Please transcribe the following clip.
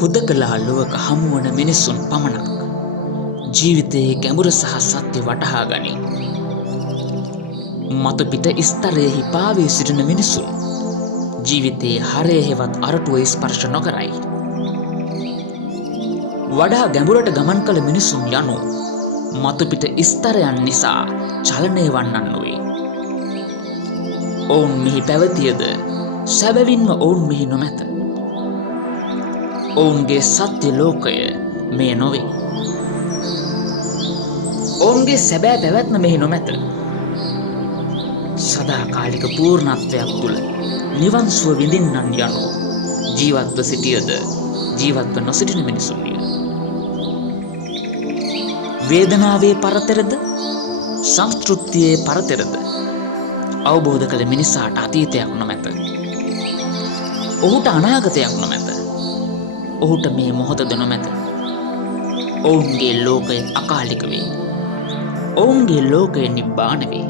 හුදකලා ලොවක හමුවන මිනිසුන් පමණක් ජීවිතයේ ගැඹුර සහ සත්‍ය වටහා ගනී. මතුපිට ස්තරයෙහි පාවී සිටින මිනිසුන් ජීවිතයේ හරය හෙවත් අරටුව ස්පර්ශ නොකරයි. වඩා ගැඹුරට ගමන් කළ මිනිසුන් යනු මතුපිට ස්තරයන් නිසා චලනය වන්නන් නොවේ. ඔවුන් මෙහි පැවතියද සැබවින්ම ඔවුන් මෙහි නොමැත. ඔවුන්ගේ සත්‍ය ලෝකය මේ නොවේ. ඔවුන්ගේ සැබෑ පැවැත්ම මෙහි නොමැත. සදාකාලික පූර්ණත්වයක් තුළ නිවන් සුව විඳින්නන් යනු ජීවත්ව සිටියද ජීවත්ව නොසිටින මිනිසුන්ය. වේදනාවේ පරතරද සංස්කෘතියේ පරතරද අවබෝධ කළ මිනිසාට අතීතයක් නොමැත. ඔහුට අනාගතයක් නොමැත. ඔහුට මේ මොහොතද නොමැත. ඔවුන්ගේ ලෝකය අකාලික වේ. ඔවුන්ගේ ලෝකය නිබ්බාන වේ.